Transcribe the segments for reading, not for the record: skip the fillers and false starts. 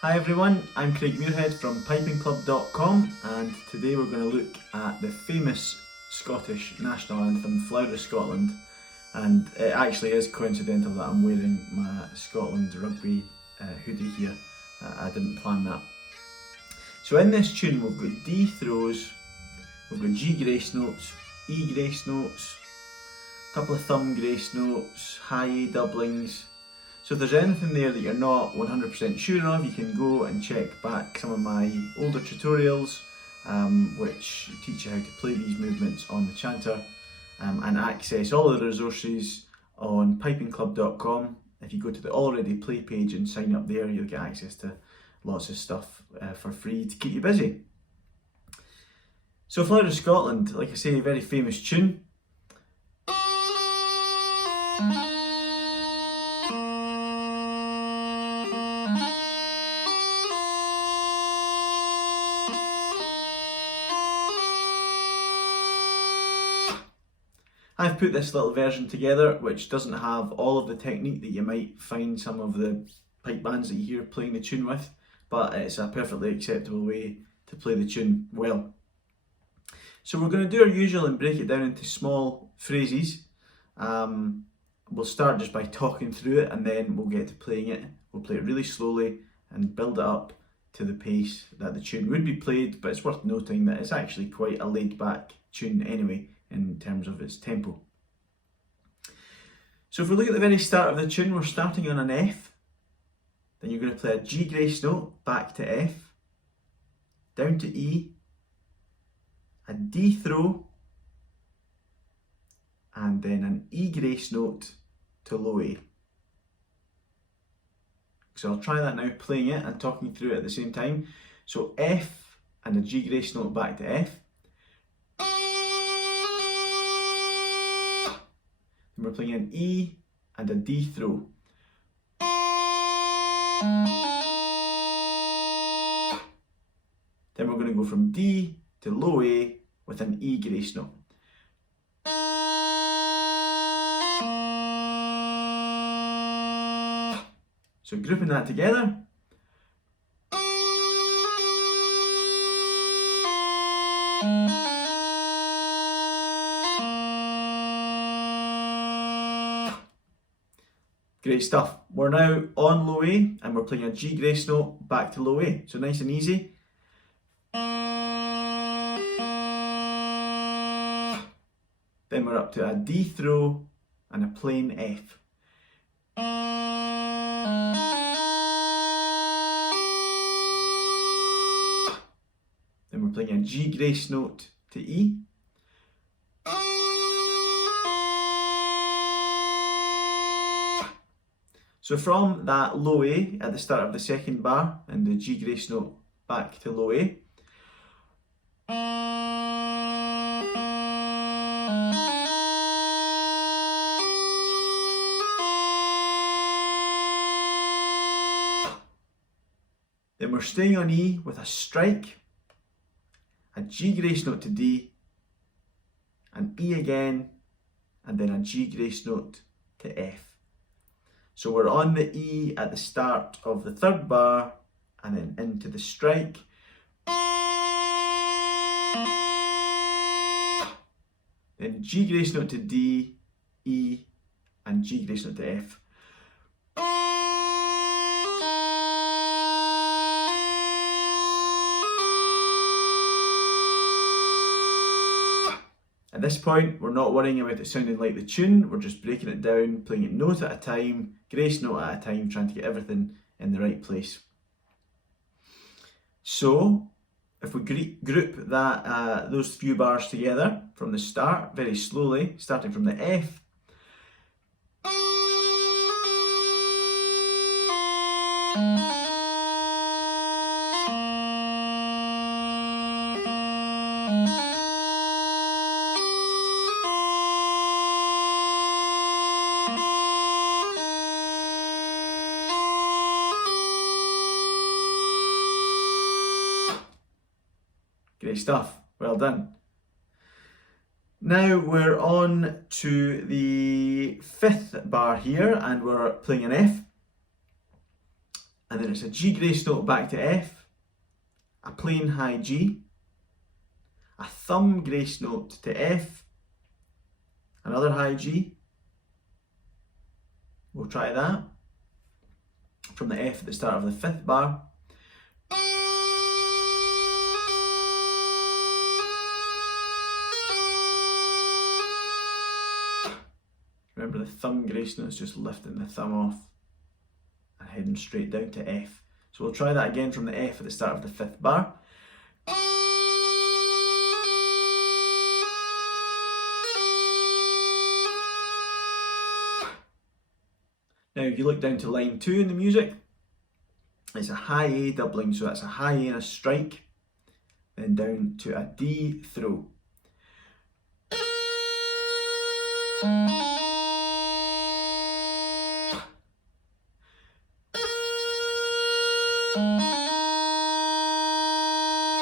Hi everyone, I'm Craig Muirhead from pipingclub.com, and today we're going to look at the famous Scottish national anthem, Flower of Scotland. And it actually is coincidental that I'm wearing my Scotland rugby hoodie here. I didn't plan that. So in this tune we've got D throws, we've got G grace notes, E grace notes, a couple of thumb grace notes, high A doublings. So if there's anything there that you're not 100% sure of, you can go and check back some of my older tutorials which teach you how to play these movements on the chanter, and access all of the resources on pipingclub.com. If you go to the already play page and sign up there, you'll get access to lots of stuff for free to keep you busy. So Flower of Scotland, like I say, a very famous tune. I've put this little version together which doesn't have all of the technique that you might find some of the pipe bands that you hear playing the tune with, but it's a perfectly acceptable way to play the tune well. So we're going to do our usual and break it down into small phrases. We'll start just by talking through it and then we'll get to playing it. We'll play it really slowly and build it up to the pace that the tune would be played, but it's worth noting that it's actually quite a laid back tune anyway in terms of its tempo. So if we look at the very start of the tune, we're starting on an F, then you're going to play a G grace note back to F, down to E, a D throw, and then an E grace note to low A. So I'll try that now, playing it and talking through it at the same time. So F and a G grace note back to F. And we're playing an E and a D throw. Then we're going to go from D to low A with an E grace note. So grouping that together. Great stuff. We're now on low A and we're playing a G grace note back to low A. So nice and easy. Then we're up to a D throw and a plain F. Then we're playing a G grace note to E. So from that low A at the start of the second bar and the G grace note back to low A, then we're staying on E with a strike, a G grace note to D, an E again, and then a G grace note to F. So we're on the E at the start of the third bar and then into the strike. Then G grace note to D, E, and G grace note to F. At this point, we're not worrying about it sounding like the tune, we're just breaking it down, playing it note at a time, grace note at a time, trying to get everything in the right place. So, if we group that those few bars together from the start, very slowly, starting from the F, great stuff, well done. Now we're on to the fifth bar here and we're playing an F. and then it's a G grace note back to F, a plain high G, a thumb grace note to F, another high G. We'll try that from the F at the start of the 5th bar. Remember, the thumb grace note is just lifting the thumb off and heading straight down to F. So we'll try that again from the F at the start of the 5th bar. Now if you look down to line 2 in the music, it's a high A doubling, so that's a high A and a strike, then down to a D throw.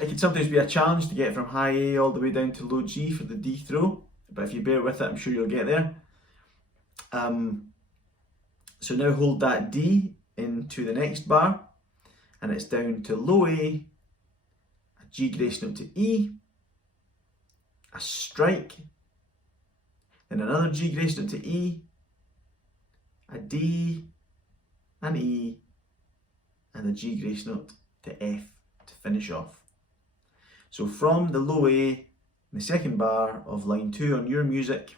It can sometimes be a challenge to get from high A all the way down to low G for the D throw, but if you bear with it, I'm sure you'll get there. So now hold that D into the next bar, and it's down to low A, a G grace note to E, a strike, then another G grace note to E, a D, an E, and a G grace note to F to finish off. So from the low A in the 2nd bar of line 2 on your music,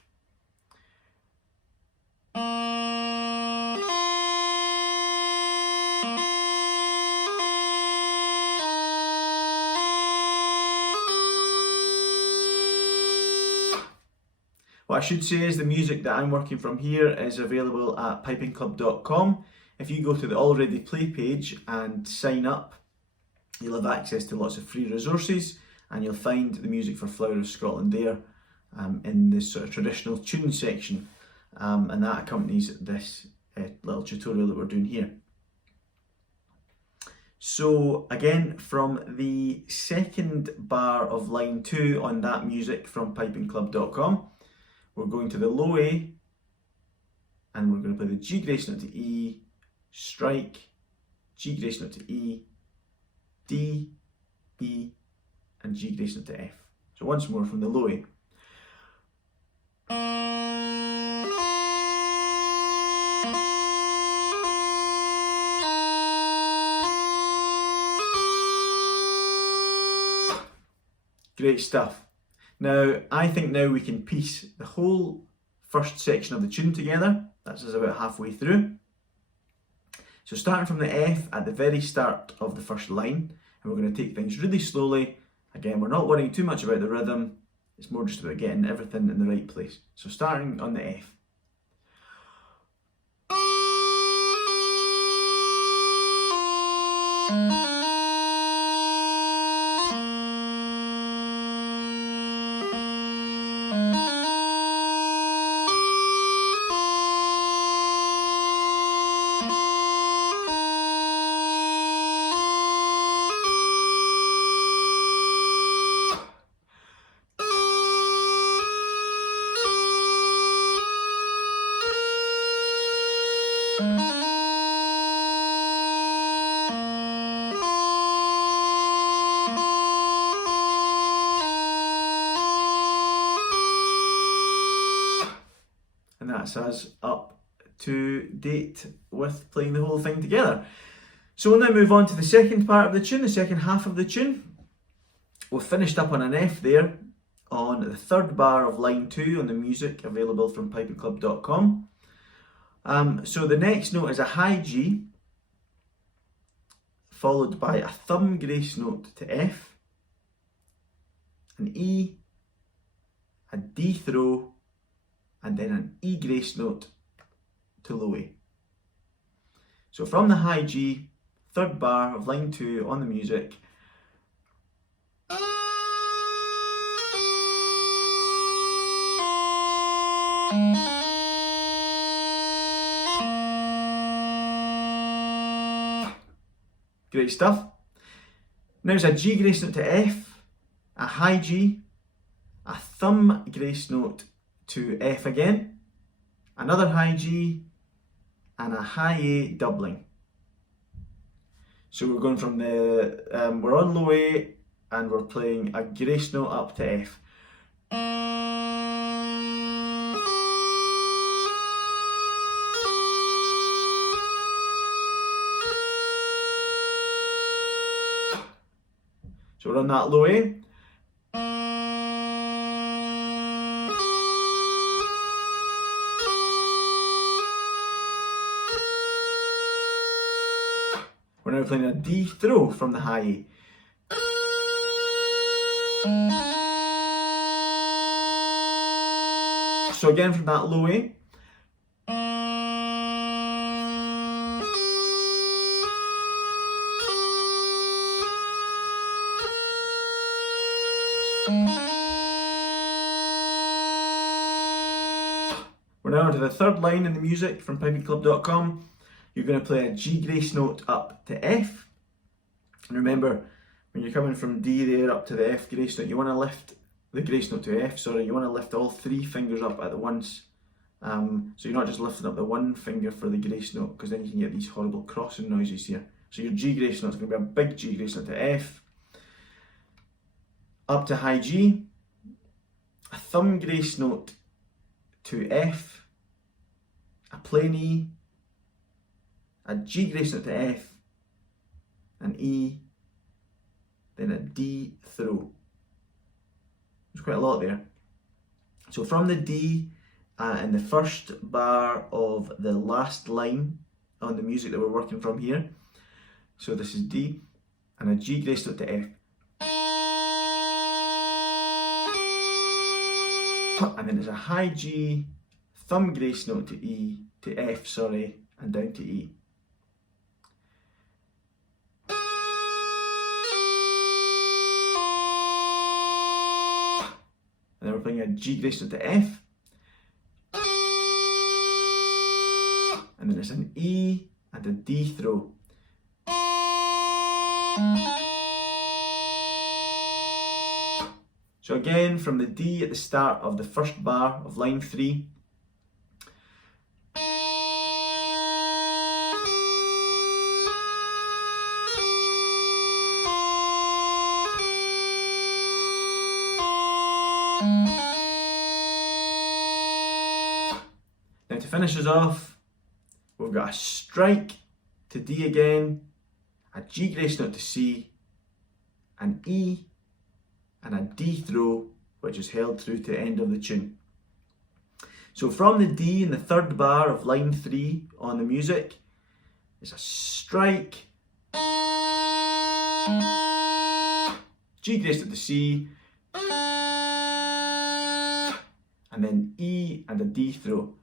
what I should say is the music that I'm working from here is available at pipingclub.com. If you go to the already play page and sign up, you'll have access to lots of free resources, and you'll find the music for Flower of Scotland there in this sort of traditional tune section, and that accompanies this little tutorial that we're doing here. So again, from the 2nd bar of line 2 on that music from pipingclub.com, we're going to the low A, and we're going to play the G grace note to E, strike, G grace note to E, D, E, and G grace note to F. So once more from the low A. Great stuff. Now, I think now we can piece the whole first section of the tune together. That's us about halfway through. So starting from the F at the very start of the first line, and we're going to take things really slowly. Again, we're not worrying too much about the rhythm. It's more just about getting everything in the right place. So starting on the F. And that's us up to date with playing the whole thing together. So we'll now move on to the second part of the tune, the second half of the tune. We've finished up on an F there on the 3rd bar of line 2 on the music available from pipingclub.com. So the next note is a high G, followed by a thumb grace note to F, an E, a D throw, and then an E grace note to low A. So from the high G, 3rd bar of line 2 on the music, great stuff. Now it's a G grace note to F, a high G, a thumb grace note to F again, another high G, and a high A doubling. So we're going from the, we're on low A and we're playing a grace note up to F. So we're on that low A. We're now playing a D throw from the high A. So again from that low A. We're now on to the third line in the music from pipingclub.com. You're going to play a G grace note up to F. And remember, when you're coming from D there up to the F grace note, you want to lift the grace note to F, you want to lift all three fingers up at once. So you're not just lifting up the one finger for the grace note, because then you can get these horrible crossing noises here. So your G grace note is going to be a big G grace note to F. Up to high G. A thumb grace note to F. A plain E. A G grace note to F. An E. Then a D throw. There's quite a lot there. So from the D in the first bar of the last line on the music that we're working from here. So this is D and a G grace note to F. And then there's a high G thumb grace note to E, to F, and down to E. And then we're playing a G grace note to F. And then there's an E and a D throw. So again, from the D at the start of the first bar of line 3. Now to finish us off, we've got a strike to D again, a G grace note to C, an E, and a D throw, which is held through to the end of the tune. So from the D in the third bar of line 3 on the music, it's a strike, G grace note to C, and then E and a D throw.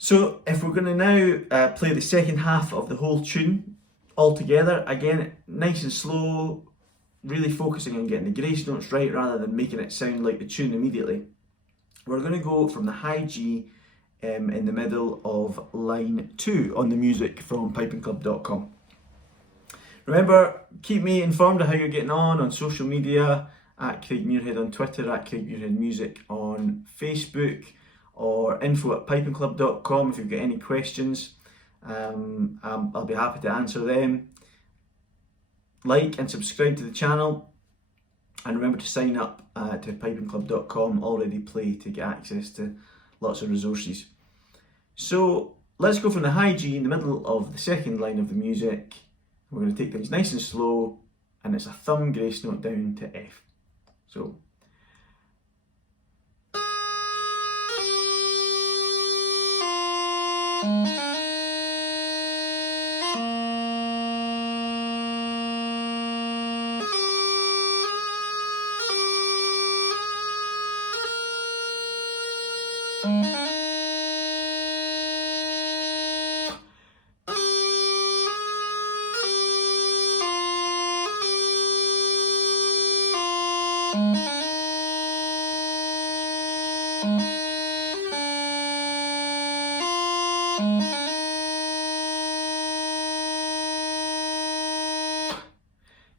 So if we're going to now play the second half of the whole tune all together, again, nice and slow, really focusing on getting the grace notes right rather than making it sound like the tune immediately. We're going to go from the high G in the middle of line 2 on the music from pipingclub.com. Remember, keep me informed of how you're getting on social media, at Craig Muirhead on Twitter, at Craig Muirhead Music on Facebook, or info@pipingclub.com if you've got any questions. I'll be happy to answer them. Like and subscribe to the channel, and remember to sign up to pipingclub.com already play to get access to lots of resources. So let's go from the high G in the middle of the second line of the music. We're going to take things nice and slow, and it's a thumb grace note down to F. So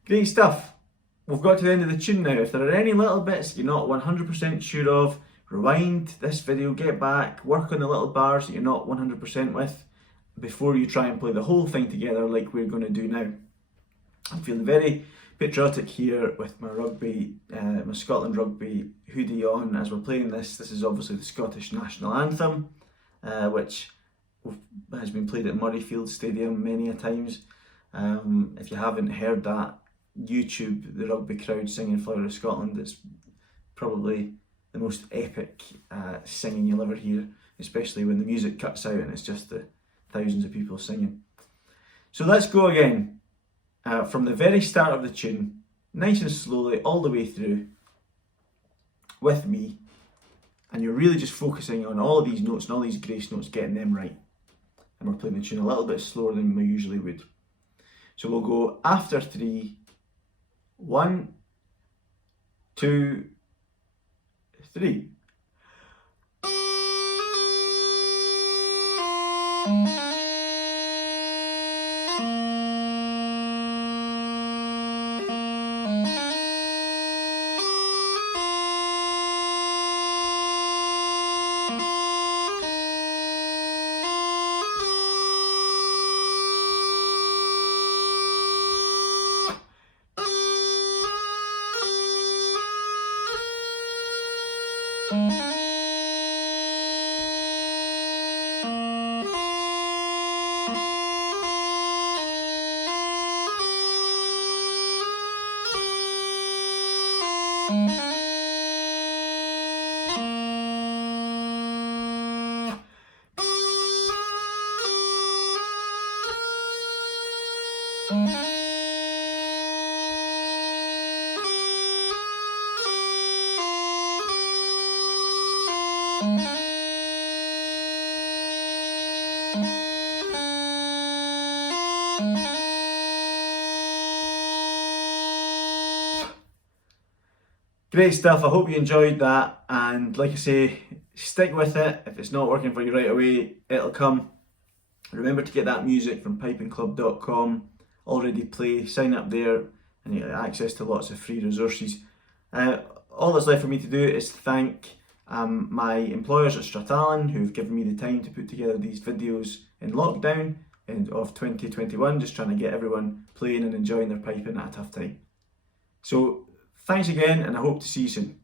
great stuff. We've got to the end of the tune now. If there are any little bits you're not 100% sure of, rewind this video, get back, work on the little bars that you're not 100% with before you try and play the whole thing together like we're going to do now. I'm feeling very patriotic here with my rugby, my Scotland rugby hoodie on as we're playing this. This is obviously the Scottish national anthem, which has been played at Murrayfield Stadium many a times. If you haven't heard that, YouTube the rugby crowd singing Flower of Scotland. It's probably the most epic singing you'll ever hear, especially when the music cuts out and it's just the thousands of people singing. So let's go again. From the very start of the tune, nice and slowly, all the way through, with me, and you're really just focusing on all of these notes and all these grace notes, getting them right. And we're playing the tune a little bit slower than we usually would. So we'll go after 3, 1, 2, 3. Great stuff, I hope you enjoyed that, and like I say, stick with it. If it's not working for you right away, it'll come. Remember to get that music from pipingclub.com, already play, sign up there and you get access to lots of free resources. All that's left for me to do is thank my employers at Stratallan who've given me the time to put together these videos in lockdown of 2021, just trying to get everyone playing and enjoying their piping at a tough time. So thanks again, and I hope to see you soon.